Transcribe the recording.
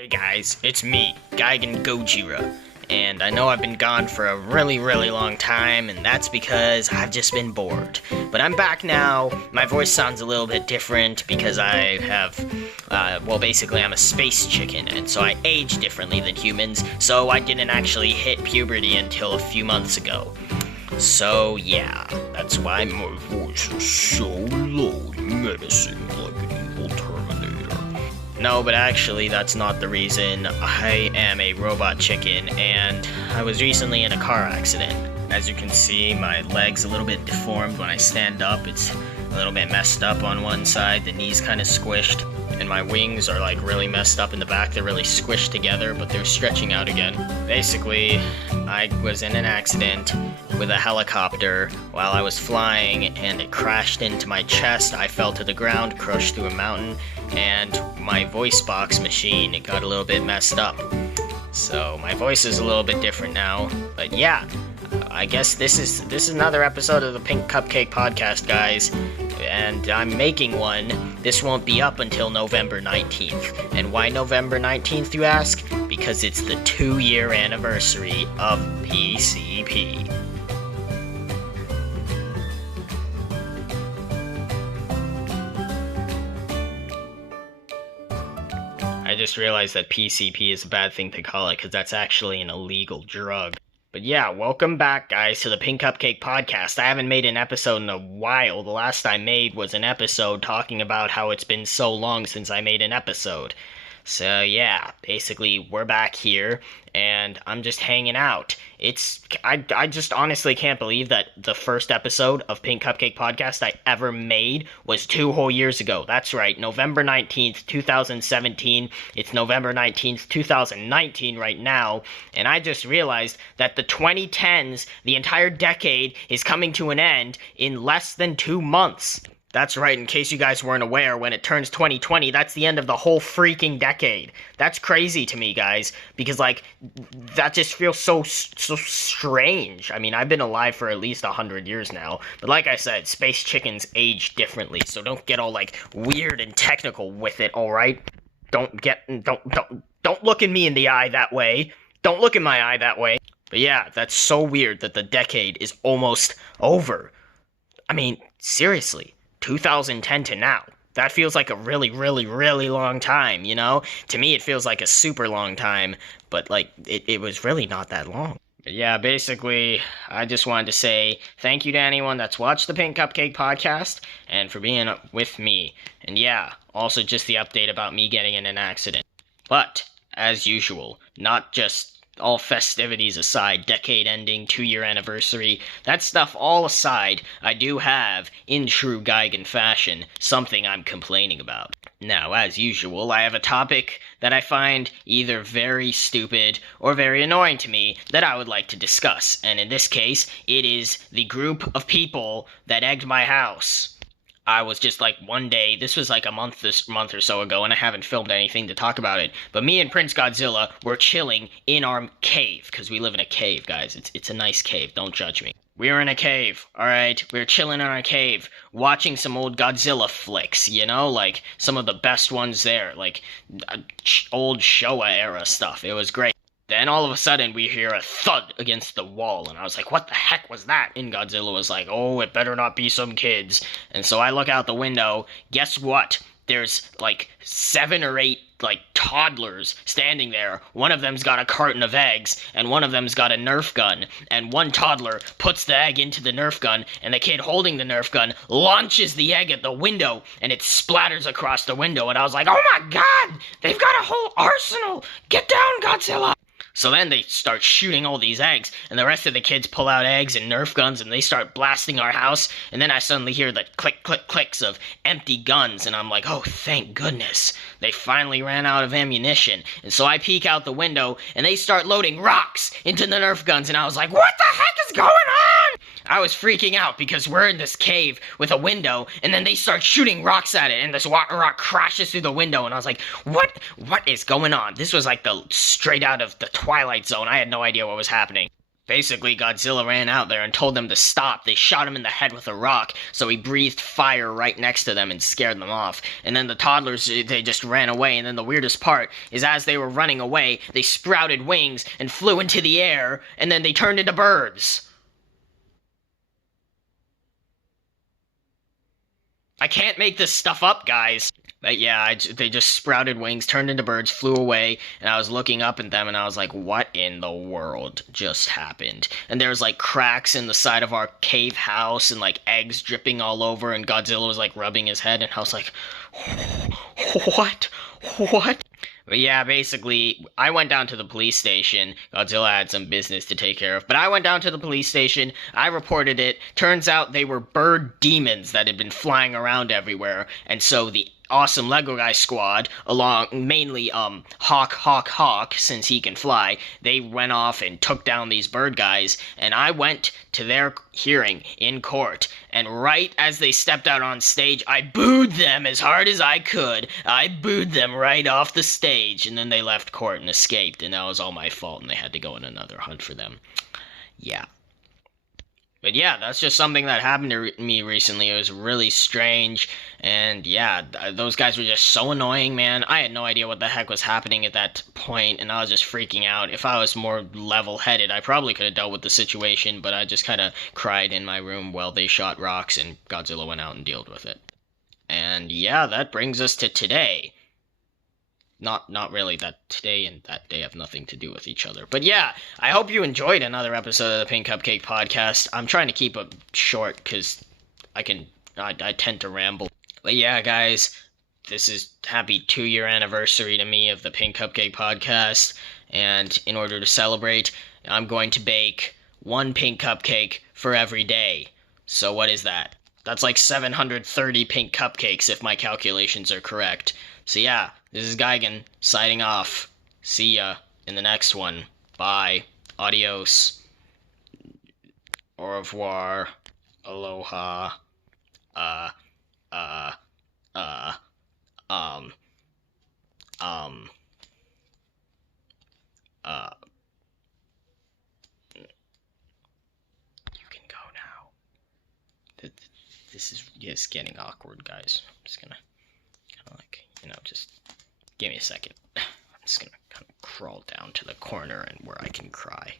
Hey guys, it's me, Gaigan Gojira, and I know I've been gone for a really long time, and that's because I've just been bored. But I'm back now. My voice sounds a little bit different because I have, basically I'm a space chicken, and so I age differently than humans, so I didn't actually hit puberty until a few months ago. So yeah, that's why my voice is so low, menacing like an evil Terminator. No, but actually, that's not the reason. I am a robot chicken, and I was recently in a car accident. As you can see, my leg's a little bit deformed when I stand up. It's a little bit messed up on one side, the knee's kind of squished, and my wings are like really messed up in the back. They're really squished together, but they're stretching out again. Basically, I was in an accident with a helicopter while I was flying, and it crashed into my chest. I fell to the ground, crushed through a mountain, and my voice box machine, it got a little bit messed up. So my voice is a little bit different now. But yeah, I guess this is another episode of the Pink Cupcake podcast, guys. And I'm making one. This won't be up until November 19th. And why November 19th, you ask? Because it's the 2-year anniversary of PCP. I just realized that PCP is a bad thing to call it because that's actually an illegal drug. But yeah, welcome back, guys, to the Pink Cupcake podcast. I haven't made an episode in a while. The last I made was an episode talking about how it's been so long since I made an episode. So yeah, basically, we're back here, and I'm just hanging out. I just honestly can't believe that the first episode of Pink Cupcake Podcast I ever made was 2 whole years ago. That's right, November 19th, 2017. It's November 19th, 2019 right now, and I just realized that the 2010s, the entire decade, is coming to an end in less than 2 months. That's right, in case you guys weren't aware, when it turns 2020, that's the end of the whole freaking decade. That's crazy to me, guys, because, like, that just feels so strange. I mean, I've been alive for at least 100 years now, but like I said, space chickens age differently, so don't get all, like, weird and technical with it, alright? Don't look at me in the eye that way. Don't look in my eye that way. But yeah, that's so weird that the decade is almost over. I mean, seriously. 2010 to now. That feels like a really long time, you know? To me, it feels like a super long time, but, like, it was really not that long. But yeah, basically, I just wanted to say thank you to anyone that's watched the Pink Cupcake podcast, and for being with me. And yeah, also just the update about me getting in an accident. But, as usual, not just all festivities aside, decade ending, 2-year anniversary, that stuff all aside, I do have, in true Geigen fashion, something I'm complaining about. Now, as usual, I have a topic that I find either very stupid or very annoying to me that I would like to discuss, and in this case, it is the group of people that egged my house. I was just like one day, this was like this month or so ago, and I haven't filmed anything to talk about it, but me and Prince Godzilla were chilling in our cave, because we live in a cave, guys. It's a nice cave, don't judge me. We were in a cave, alright? We were chilling in our cave, watching some old Godzilla flicks, you know? Like, some of the best ones there, like, old Showa era stuff. It was great. Then all of a sudden we hear a thud against the wall, and I was like, what the heck was that? And Godzilla was like, oh, it better not be some kids. And so I look out the window, guess what? There's like 7 or 8 like toddlers standing there. One of them's got a carton of eggs, and one of them's got a Nerf gun. And one toddler puts the egg into the Nerf gun, and the kid holding the Nerf gun launches the egg at the window, and it splatters across the window. And I was like, oh my god, they've got a whole arsenal. Get down, Godzilla. So then they start shooting all these eggs, and the rest of the kids pull out eggs and Nerf guns, and they start blasting our house, and then I suddenly hear the clicks of empty guns, and I'm like, oh, thank goodness. They finally ran out of ammunition, and so I peek out the window, and they start loading rocks into the Nerf guns, and I was like, what the heck is going on? I was freaking out because we're in this cave with a window, and then they start shooting rocks at it, and this rock crashes through the window, and I was like, what is going on? This was like the straight out of the Twilight Zone. I had no idea what was happening. Basically, Godzilla ran out there and told them to stop. They shot him in the head with a rock, so he breathed fire right next to them and scared them off. And then the toddlers, they just ran away. And then the weirdest part is as they were running away, they sprouted wings and flew into the air, and then they turned into birds. I can't make this stuff up, guys. But yeah, they just sprouted wings, turned into birds, flew away, and I was looking up at them, and I was like, what in the world just happened? And there was, like, cracks in the side of our cave house, and, like, eggs dripping all over, and Godzilla was, like, rubbing his head, and I was like, what? What? But yeah, basically, I went down to the police station. Godzilla had some business to take care of. But I went down to the police station. I reported it. Turns out they were bird demons that had been flying around everywhere. And so the awesome Lego Guy squad, along mainly Hawk, since he can fly, they went off and took down these bird guys, and I went to their hearing in court, and right as they stepped out on stage, I booed them as hard as I could. I booed them right off the stage, and then they left court and escaped, and that was all my fault, and they had to go on another hunt for them. Yeah. But yeah, that's just something that happened to me recently. It was really strange, and yeah, those guys were just so annoying, man. I had no idea what the heck was happening at that point, and I was just freaking out. If I was more level-headed, I probably could have dealt with the situation, but I just kind of cried in my room while they shot rocks, and Godzilla went out and dealt with it. And yeah, that brings us to today. Not really, that today and that day have nothing to do with each other. But yeah, I hope you enjoyed another episode of the Pink Cupcake Podcast. I'm trying to keep it short because I tend to ramble. But yeah, guys, this is happy 2-year anniversary to me of the Pink Cupcake Podcast. And in order to celebrate, I'm going to bake one pink cupcake for every day. So what is that? That's like 730 pink cupcakes if my calculations are correct. So yeah, this is Geigen, signing off. See ya in the next one. Bye. Adios. Au revoir. Aloha. Uh, uh, uh, um, um, uh. You can go now. This is just getting awkward, guys. I'm just gonna, kind of like, just give me a second. I'm just gonna kind of crawl down to the corner and where I can cry.